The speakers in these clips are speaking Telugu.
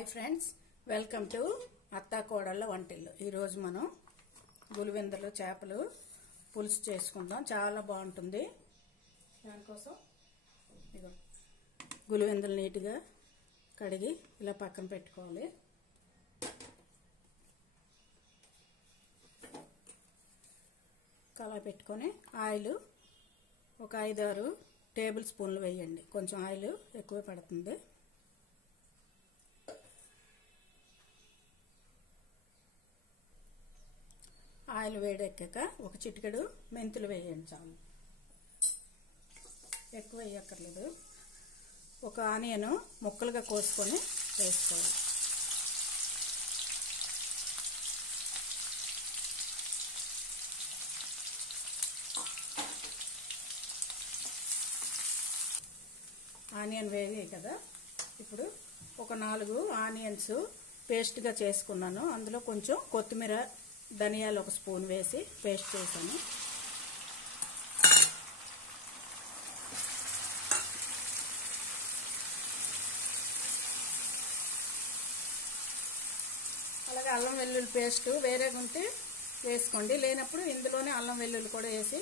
హాయ్ ఫ్రెండ్స్, వెల్కమ్ టు అత్తా కోడళ్ళ వంటిల్లు. ఈరోజు మనం గులివెందులు చేపలు పులుసు చేసుకుందాం. చాలా బాగుంటుంది. దానికోసం ఇదో గులివెందులు నీట్గా కడిగి ఇలా పక్కన పెట్టుకోవాలి. కళాయి పెట్టుకొని ఆయిల్ ఒక 5-6 టేబుల్ స్పూన్లు వేయండి. కొంచెం ఆయిల్ ఎక్కువ పడుతుంది. ఆయిల్ వేడెక్కాక ఒక చిటికెడు మెంతులు వేయండి. చాలు, ఎక్కువ వేయక్కర్లేదు. ఒక ఆనియన్ ముక్కలుగా కోసుకొని వేసుకోవాలి. ఆనియన్ వేగాయి కదా, ఇప్పుడు ఒక 4 ఆనియన్స్ పేస్ట్గా చేసుకున్నాను. అందులో కొంచెం కొత్తిమీర, ధనియాలు ఒక స్పూన్ వేసి పేస్ట్ చేశాను. అలాగే అల్లం వెల్లుల్లి పేస్ట్ వేరేగా ఉంటే వేసుకోండి, లేనప్పుడు ఇందులోనే అల్లం వెల్లుల్లి కూడా వేసి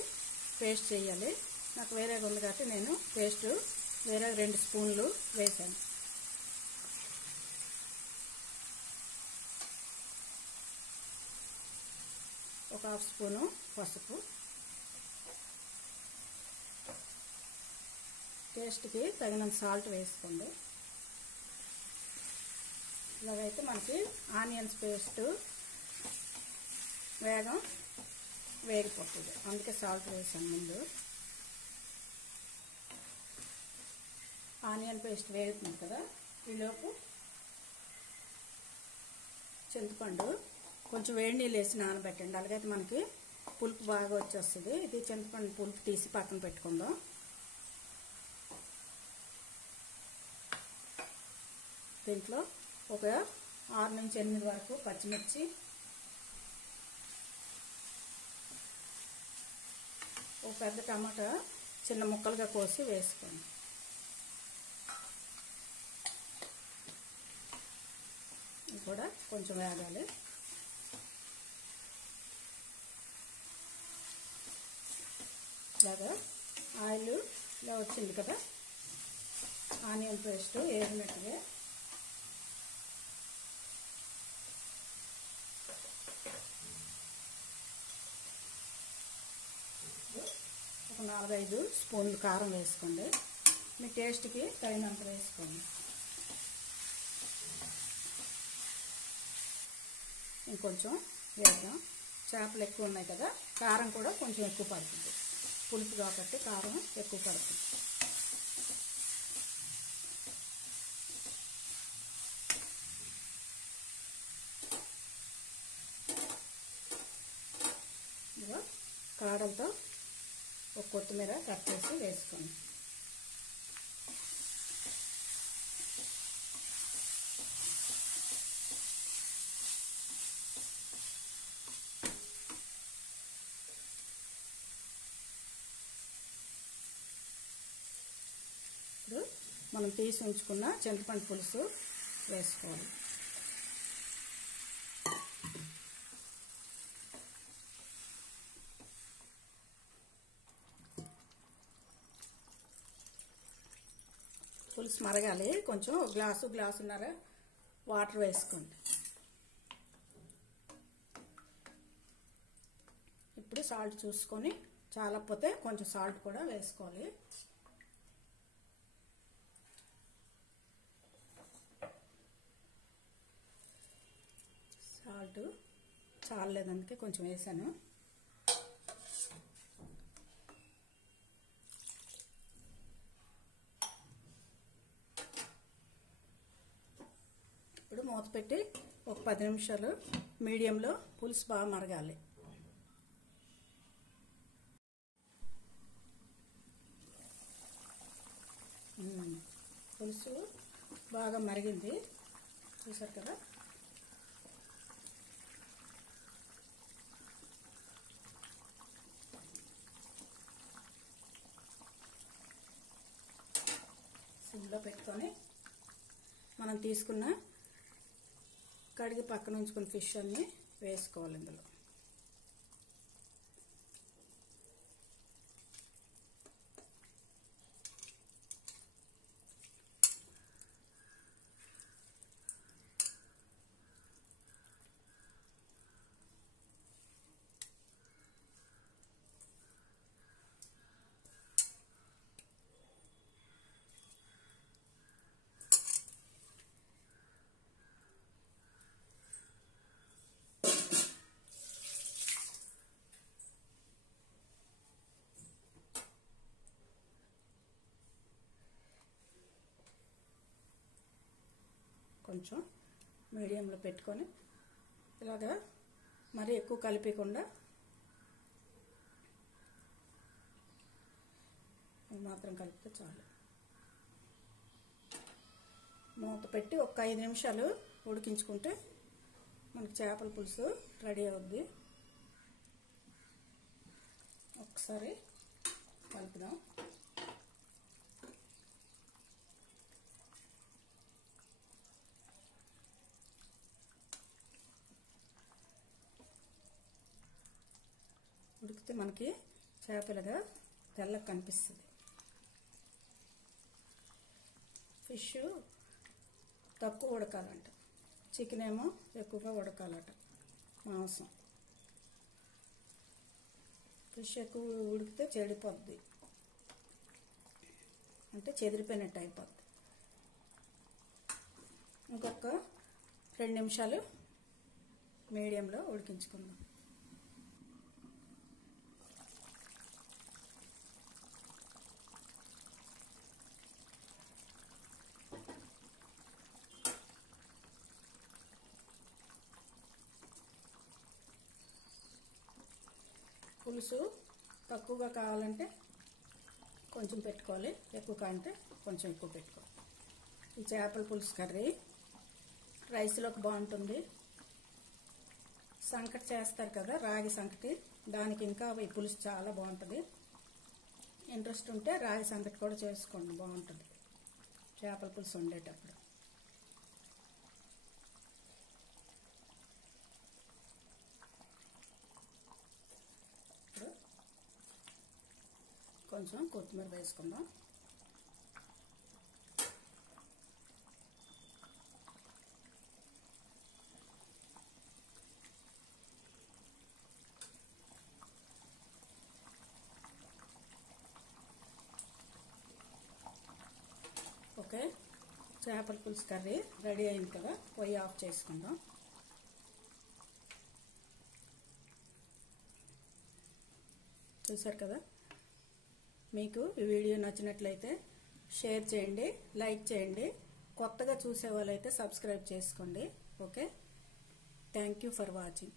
పేస్ట్ చేయాలి. నాకు వేరేగా ఉంది కాబట్టి నేను పేస్ట్ వేరే 2 స్పూన్లు వేసాను. ఒక 1/2 స్పూను పసుపు, టేస్ట్కి తగినంత సాల్ట్ వేసుకోండి. ఇలాగైతే మనకి ఆనియన్స్ పేస్ట్ వేగిపోతుంది, అందుకే సాల్ట్ వేసాను ముందు. ఆనియన్ పేస్ట్ వేగుతుంది కదా, ఈలోపు చింతపండు కొంచెం వేడి నీళ్ళు వేసి నానబెట్టండి. అలాగైతే మనకి పులుపు బాగా వచ్చేస్తుంది. ఇది చింతపండు పులుపు తీసి పక్కన పెట్టుకుందాం. దీంట్లో ఒక 6 నుంచి 8 వరకు పచ్చిమిర్చి, ఒక పెద్ద టమాటా చిన్న ముక్కలుగా కోసి వేసుకోండి. ఇది కూడా కొంచెం వేగాలి. ఇలాగా ఆయిల్ ఇలా వచ్చింది కదా, ఆనియన్ పేస్ట్ వేసినట్టుగా ఒక 4-5 స్పూన్లు కారం వేసుకోండి. మీ టేస్ట్కి తగినంత వేసుకోండి. ఇంకొంచెం వేద్దాం. చేపలు ఎక్కువ ఉన్నాయి కదా, కారం కూడా కొంచెం ఎక్కువ పడుతుంది. పులుపు కాబట్టి కారం ఎక్కువ పడుతుంది. ఇదిగో కాడలతో ఒక కొత్తిమీర కట్ చేసి వేసుకోండి. ఇప్పుడు మనం తీసి ఉంచుకున్న చింతపండు పులుసు వేసుకోవాలి. పులుసు మరగాలి. కొంచెం గ్లాసున్నర వాటర్ వేసుకోండి. ఇప్పుడు సాల్ట్ చూసుకొని, చాలకపోతే కొంచెం సాల్ట్ కూడా వేసుకోవాలి. సాల్ట్ చాలలేదు, అందుకే కొంచెం వేసాను. ఇప్పుడు మూత పెట్టి ఒక 10 నిమిషాలు మీడియంలో పులుసు బాగా మరగాలి. పులుసు బాగా మరిగింది, చూసారు కదా. సిమ్లో పెట్టుకొని మనం తీసుకున్న కడిగి పక్కన ఉంచుకున్న ఫిష్ అన్ని వేసుకోవాలి ఇందులో. కొంచెం మీడియంలో పెట్టుకొని ఇలాగా మరీ ఎక్కువ కలిపకుండా మాత్రం కలిపితే చాలు. మూత పెట్టి ఒక 5 నిమిషాలు ఉడికించుకుంటే మనకి చేపల పులుసు రెడీ అవుద్ది. ఒకసారి కలుపుదాం. ఉడికితే మనకి చేపలుగా తెల్లగా కనిపిస్తుంది. ఫిష్ తక్కువ ఉడకాలంట, చికెన్ ఏమో ఎక్కువగా ఉడకాలట. మాంసం ఫిష్ ఎక్కువ ఉడికితే చెడిపోద్ది, అంటే చెదిరిపోయినట్టు అయిపోద్ది. ఇంకొక 2 నిమిషాలు మీడియంలో ఉడికించుకుందాం. పులుసు తక్కువగా కావాలంటే కొంచెం పెట్టుకోవాలి, ఎక్కువ కావాలంటే కొంచెం ఎక్కువ పెట్టుకోవాలి. ఈ చేపల పులుసు కర్రీ రైస్లోకి బాగుంటుంది. సంకటి చేస్తారు కదా, రాగి సంకటి, దానికి ఇంకా ఈ పులుసు చాలా బాగుంటుంది. ఇంట్రెస్ట్ ఉంటే రాగి సంకటి కూడా చేసుకోండి, బాగుంటుంది చేపల పులుసు వండేటప్పుడు. కొంచెం కొత్తిమీర వేసుకుందాం. ఓకే, చేపల పులుసు కర్రీ రెడీ అయింది కదా, పొయ్యి ఆఫ్ చేసుకుందాం. చూసారు కదా, మీకు ఈ వీడియో నచ్చినట్లయితే షేర్ చేయండి, లైక్ చేయండి. కొత్తగా చూసే వాళ్ళైతే సబ్స్క్రైబ్ చేసుకోండి. Okay, thank you for watching.